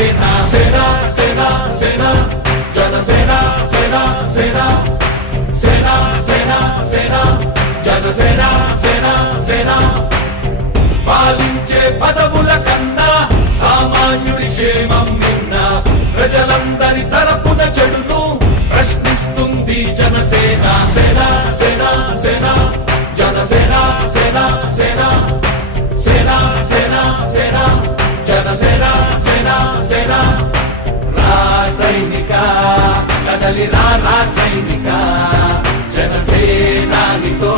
సేన సేన సేన సేన జనసేన సేన సేన సేన సేన సేన జనసేన సేన సేన పాలించే పదవుల కన్నా కదలి రా సైనిక జనసేనానితో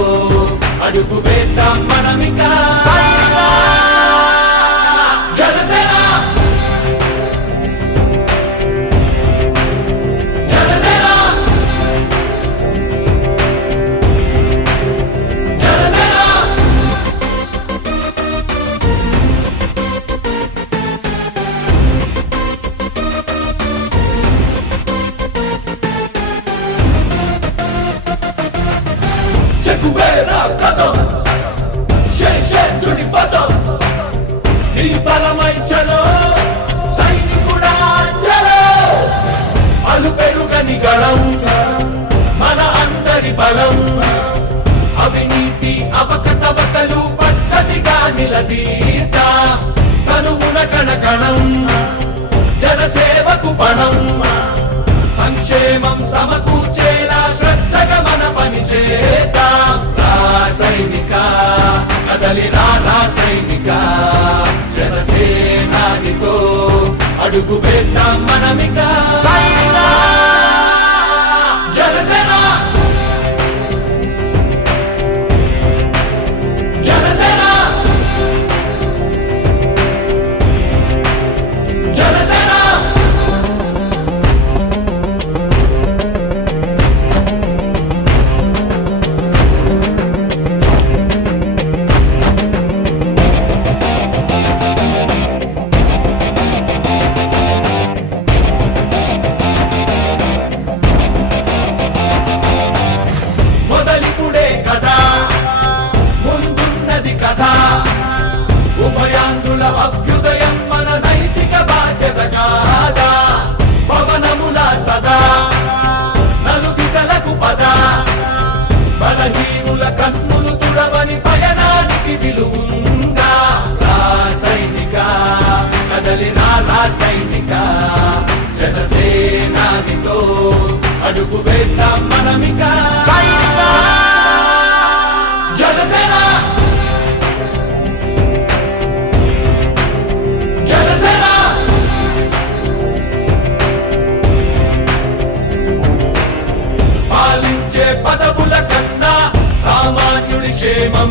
అడుగు చెక్కువేరా కథం శేషేంద్రుడి పదం నీ బలమై చలో సైనికుడా చలో అలు పెరుగని గళం మన అందరి బలం అవినీతి అవకతవకలు పద్ధతిగా నిలదీత తనువున కణకణం జనసేవకు పణం సంక్షేమం సమకు కదలి రా రాసైనిక జనసేనానితో అడుగు వేద్దాం మనమిక. సైనా! అడుగు వేద్దాం మనమిక. జనసేన! జనసేన! పాలించే పదవుల కన్నా సామాన్యుడి క్షేమం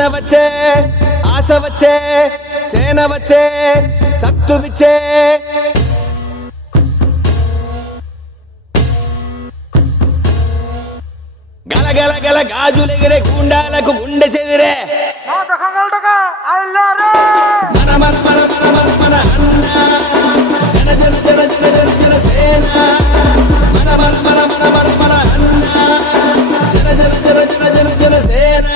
అన్న వచ్చే ఆశ వచ్చే సేన వచ్చే సత్తు విచ్చే. గల గల గల గాజులెగిరే గుండాలకు గుండె చెదిరే. మాతో కంగల్టగా అల్లారే. మన మన మన మన మన మన అన్న జన జన జన జన జన జన సేన. మన మన మన మన మన మన అన్న జన జన జన జన జన జన సేన.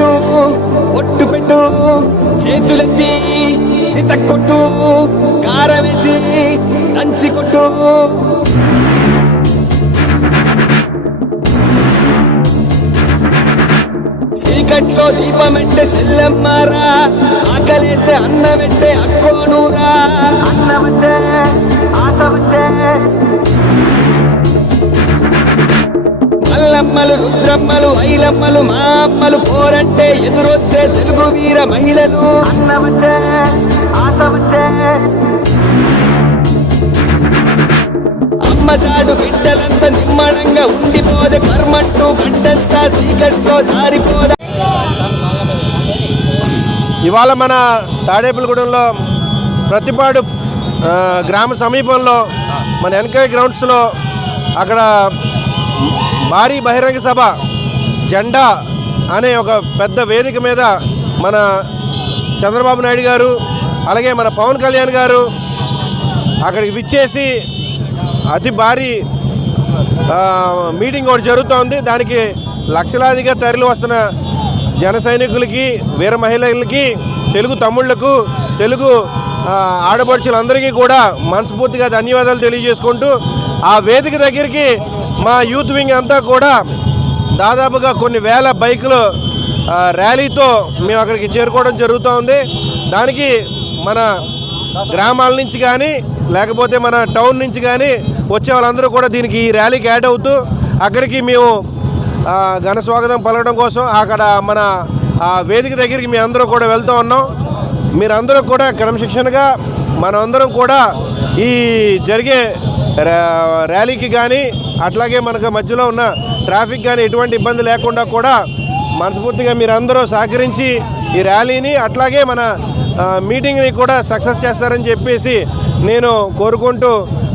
పెట్టు ఒట్టు పెట్టు. చేతులెత్తి చిత కొట్టు. కారవేసి దంచి కొట్టు. చీకట్లో దీపమెట్టే సెల్లమ్మారా. ఆకలేస్తే అన్నమెట్టే అక్కోనూరా. అన్నవచ్చే ఆశ వచ్చే మల్లమ్మలు రుద్రమ్మలు ఐలమ్మలు మా అమ్మలు పోరంటే ఎదురొచ్చే తెలుగు వీర మహిళలు. అన్నవచ్చే ఆశ వచ్చే అమ్మ చాడు బిడ్డలంతా నిమ్మడంగా ఉండిపోదే కర్మంటూ గడ్డంతా చీకట్లో జారిపోదా. ఇవాళ మన తాడేపల్లిగూడెంలో ప్రతిపాడు గ్రామ సమీపంలో మన ఎన్కే గ్రౌండ్స్లో అక్కడ భారీ బహిరంగ సభ జెండా అనే ఒక పెద్ద వేదిక మీద మన చంద్రబాబు నాయుడు గారు అలాగే మన పవన్ కళ్యాణ్ గారు అక్కడికి విచ్చేసి అతి భారీ మీటింగ్ ఒకటి జరుగుతోంది. దానికి లక్షలాదిగా తరలి వస్తున్న జన సైనికులకి వీర మహిళలకి తెలుగు తమ్ముళ్ళకు తెలుగు ఆడపడుచులందరికీ కూడా మనస్ఫూర్తిగా ధన్యవాదాలు తెలియజేసుకుంటూ ఆ వేదిక దగ్గరికి మా యూత్ వింగ్ అంతా కూడా దాదాపుగా కొన్ని వేల బైకులు ర్యాలీతో మేము అక్కడికి చేరుకోవడం జరుగుతూ ఉంది. దానికి మన గ్రామాల నుంచి కానీ లేకపోతే మన టౌన్ నుంచి కానీ వచ్చే వాళ్ళందరూ కూడా దీనికి ఈ ర్యాలీకి యాడ్ అవుతూ అక్కడికి మేము ఘన స్వాగతం పలకడం కోసం అక్కడ మన వేదిక దగ్గరికి మీ అందరూ కూడా వెళ్తూ ఉన్నాం. మీరందరూ కూడా క్రమశిక్షణగా మనమందరం కూడా ఈ జరిగే ర్యాలీకి కానీ అట్లాగే మనకు మధ్యలో ఉన్న ట్రాఫిక్ కానీ ఎటువంటి ఇబ్బంది లేకుండా కూడా మనస్ఫూర్తిగా మీరందరూ సహకరించి ఈ ర్యాలీని అట్లాగే మన మీటింగ్ని కూడా సక్సెస్ చేస్తారని చెప్పేసి నేను కోరుకుంటూ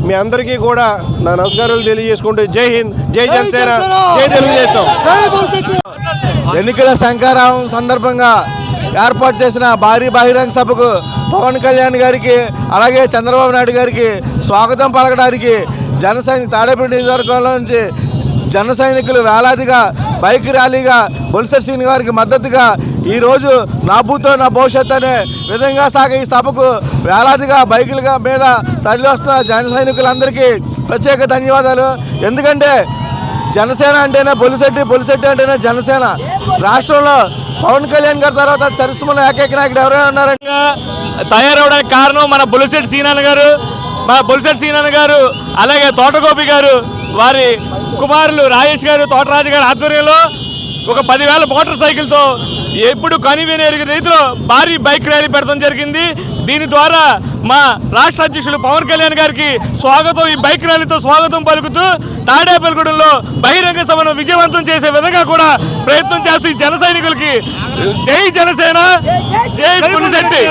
మీ అందరికీ కూడా నా నమస్కారాలు తెలియజేసుకుంటూ జై హింద్ జై జనసేన జై తెలుగుదేశం. ఎన్నికల శంకారావం సందర్భంగా ఏర్పాటు చేసిన భారీ బహిరంగ సభకు పవన్ కళ్యాణ్ గారికి అలాగే చంద్రబాబు నాయుడు గారికి స్వాగతం పలకడానికి జన సైనిక తాడేపల్లి నియోజకవర్గంలో నుంచి జన సైనికులు వేలాదిగా బైక్ ర్యాలీగా బొలిసర్ సింగ్ గారికి మద్దతుగా ఈరోజు నా భూతో నా భవిష్యత్ అనే విధంగా సాగే ఈ సభకు వేలాదిగా బైకులుగా మీద తరలి వస్తున్న జన సైనికులందరికీ ప్రత్యేక ధన్యవాదాలు. ఎందుకంటే జనసేన అంటేనే బొలిశెట్టి బొలిశెట్టి అంటేనే జనసేన. రాష్ట్రంలో పవన్ కళ్యాణ్ గారి తర్వాత చరిస్మల ఏకైక నాయకుడు ఎవరైనా ఉన్నారంగా తయారవడానికి కారణం మన బులిసెట్ సీనాన్న గారు మన బులిసెట్ సీనాన్న గారు అలాగే తోటగోపి గారు వారి కుమారులు రాజేష్ గారు తోటరాజు గారి ఆధ్వర్యంలో ఒక పదివేల మోటార్ సైకిల్తో ఎప్పుడు కనివిని ఎరిగిన రీతిలో భారీ బైక్ ర్యాలీ పెడతాం జరిగింది. దీని ద్వారా మా రాష్ట్ర అధ్యక్షులు పవన్ కళ్యాణ్ గారికి స్వాగతం ఈ బైక్ ర్యాలీతో స్వాగతం పలుకుతూ తాడేపల్లిగూడెంలో బహిరంగ సభను విజయవంతం చేసే విధంగా కూడా ప్రయత్నం చేస్తూ ఈ జన సైనికులకి జై జనసేన జై పులిశెట్టి.